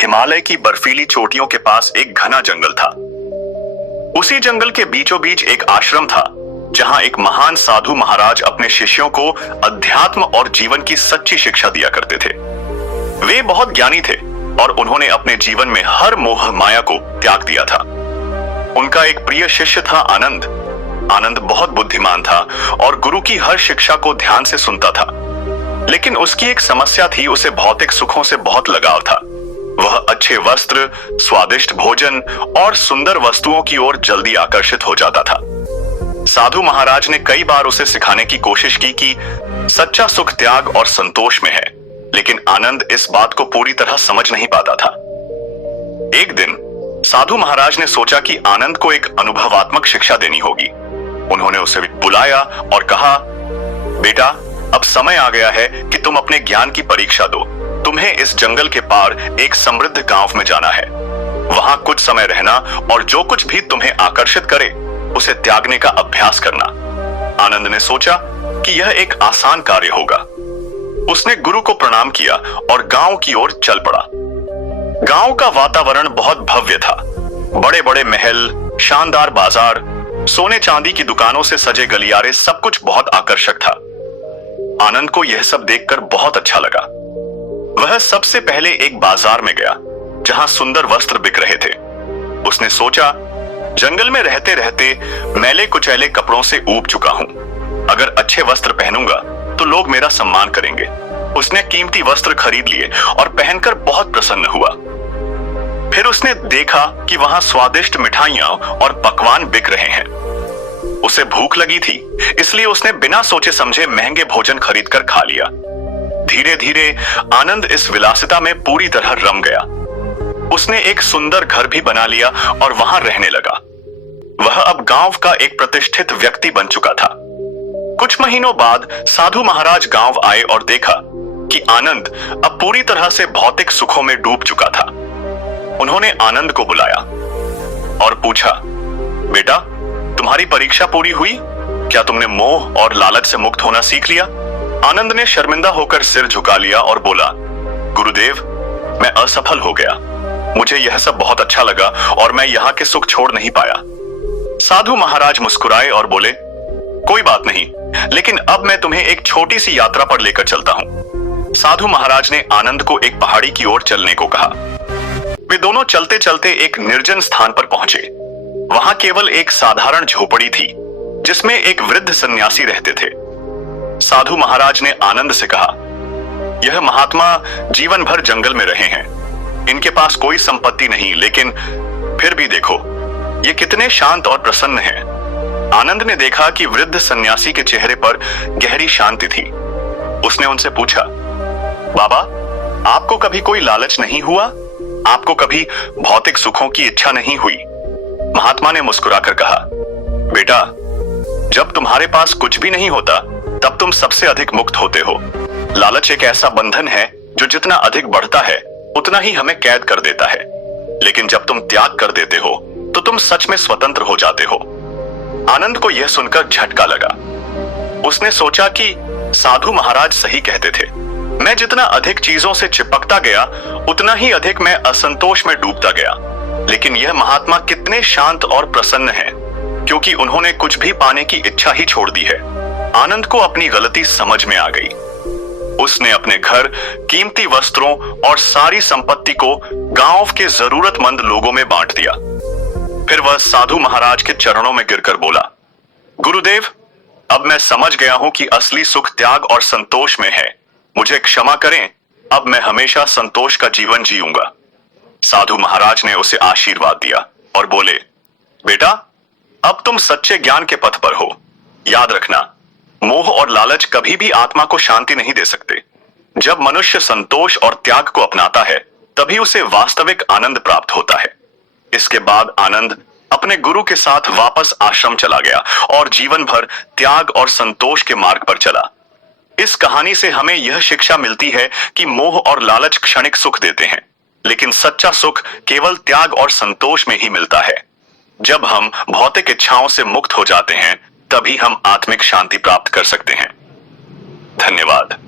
हिमालय की बर्फीली चोटियों के पास एक घना जंगल था। उसी जंगल के बीचों बीच एक आश्रम था, जहां एक महान साधु महाराज अपने शिष्यों को अध्यात्म और जीवन की सच्ची शिक्षा दिया करते थे। वे बहुत ज्ञानी थे और उन्होंने अपने जीवन में हर मोह माया को त्याग दिया था। उनका एक प्रिय शिष्य था आनंद। आनंद बहुत बुद्धिमान था और गुरु की हर शिक्षा को ध्यान से सुनता था। लेकिन उसकी एक समस्या थी, उसे भौतिक सुखों से बहुत लगाव था। वह अच्छे वस्त्र, स्वादिष्ट भोजन और सुंदर वस्तुओं की ओर जल्दी आकर्षित हो जाता था। साधु महाराज ने कई बार उसे सिखाने की कोशिश की कि सच्चा सुख त्याग और संतोष में है, लेकिन आनंद इस बात को पूरी तरह समझ नहीं पाता था। एक दिन साधु महाराज ने सोचा कि आनंद को एक अनुभवात्मक शिक्षा देनी होगी। उन्होंने उसे बुलाया और कहा, बेटा, अब समय आ गया है कि तुम अपने ज्ञान की परीक्षा दो। तुम्हें इस जंगल के पार एक समृद्ध गांव में जाना है। वहां कुछ समय रहना और जो कुछ भी तुम्हें आकर्षित करे उसे त्यागने का अभ्यास करना। आनंद ने सोचा कि यह एक आसान कार्य होगा। उसने गुरु को प्रणाम किया और गांव की ओर चल पड़ा। गांव का वातावरण बहुत भव्य था। बड़े बड़े महल, शानदार बाजार, सोने चांदी की दुकानों से सजे गलियारे, सब कुछ बहुत आकर्षक था। आनंद को यह सब देखकर बहुत अच्छा लगा। वह सबसे पहले एक बाजार में गया जहां सुंदर वस्त्र बिक रहे थे। उसने सोचा, जंगल में रहते रहते मैले कुचैले कपड़ों से ऊब चुका हूं। अगर अच्छे वस्त्र पहनूंगा तो लोग मेरा सम्मान करेंगे। उसने कीमती वस्त्र खरीद लिए और पहनकर बहुत प्रसन्न हुआ। फिर उसने देखा कि वहां स्वादिष्ट मिठाइयां और पकवान बिक रहे हैं। उसे भूख लगी थी, इसलिए उसने बिना सोचे समझे महंगे भोजन खरीदकर खा लिया। धीरे धीरे आनंद इस विलासिता में पूरी तरह रम गया। उसने एक सुंदर घर भी बना लिया और वहां रहने लगा। वह अब गांव का एक प्रतिष्ठित व्यक्ति बन चुका था। कुछ महीनों बाद साधु महाराज गांव आए और देखा कि आनंद अब पूरी तरह से भौतिक सुखों में डूब चुका था। उन्होंने आनंद को बुलाया और पूछा, बेटा, तुम्हारी परीक्षा पूरी हुई? क्या तुमने मोह और लालच से मुक्त होना सीख लिया? आनंद ने शर्मिंदा होकर सिर झुका लिया और बोला, गुरुदेव, मैं असफल हो गया। मुझे यह सब बहुत अच्छा लगा और मैं यहाँ के सुख छोड़ नहीं पाया। साधु महाराज मुस्कुराए और बोले, कोई बात नहीं, लेकिन अब मैं तुम्हें एक छोटी सी यात्रा पर लेकर चलता हूँ। साधु महाराज ने आनंद को एक पहाड़ी की ओर चलने को कहा। वे दोनों चलते चलते एक निर्जन स्थान पर पहुंचे। वहां केवल एक साधारण झोपड़ी थी जिसमें एक वृद्ध सन्यासी रहते थे। साधु महाराज ने आनंद से कहा, यह महात्मा जीवन भर जंगल में रहे हैं। इनके पास कोई संपत्ति नहीं, लेकिन फिर भी देखो, ये कितने शांत और प्रसन्न हैं। आनंद ने देखा कि वृद्ध सन्यासी के चेहरे पर गहरी शांति थी। उसने उनसे पूछा, बाबा, आपको कभी कोई लालच नहीं हुआ? आपको कभी भौतिक सुखों की इच्छा नहीं हुई? महात्मा ने मुस्कुराकर कहा, बेटा, जब तुम्हारे पास कुछ भी नहीं होता तब तुम सबसे अधिक मुक्त होते हो। लालच एक ऐसा बंधन है जो जितना अधिक बढ़ता है उतना ही हमें कैद कर देता है, लेकिन जब तुम त्याग कर देते हो तो तुम सच में स्वतंत्र हो जाते हो। आनंद को यह सुनकर झटका लगा। उसने सोचा कि साधु महाराज सही कहते थे। मैं जितना अधिक चीजों से चिपकता गया उतना ही अधिक मैं असंतोष में डूबता गया। लेकिन यह महात्मा कितने शांत और प्रसन्न हैं, क्योंकि उन्होंने कुछ भी पाने की इच्छा ही छोड़ दी है। आनंद को अपनी गलती समझ में आ गई। उसने अपने घर, कीमती वस्त्रों और सारी संपत्ति को गांव के जरूरतमंद लोगों में बांट दिया। फिर वह साधु महाराज के चरणों में गिरकर बोला, गुरुदेव, अब मैं समझ गया हूं कि असली सुख त्याग और संतोष में है। मुझे क्षमा करें, अब मैं हमेशा संतोष का जीवन जीऊंगा। साधु महाराज ने उसे आशीर्वाद दिया और बोले, बेटा, अब तुम सच्चे ज्ञान के पथ पर हो। याद रखना, मोह और लालच कभी भी आत्मा को शांति नहीं दे सकते। जब मनुष्य संतोष और त्याग को अपनाता है तभी उसे वास्तविक आनंद प्राप्त होता है। इसके बाद आनंद अपने गुरु के साथ वापस आश्रम चला गया और जीवन भर त्याग और संतोष के मार्ग पर चला। इस कहानी से हमें यह शिक्षा मिलती है कि मोह और लालच क्षणिक सुख देते हैं, लेकिन सच्चा सुख केवल त्याग और संतोष में ही मिलता है। जब हम भौतिक इच्छाओं से मुक्त हो जाते हैं तभी हम आत्मिक शांति प्राप्त कर सकते हैं। धन्यवाद।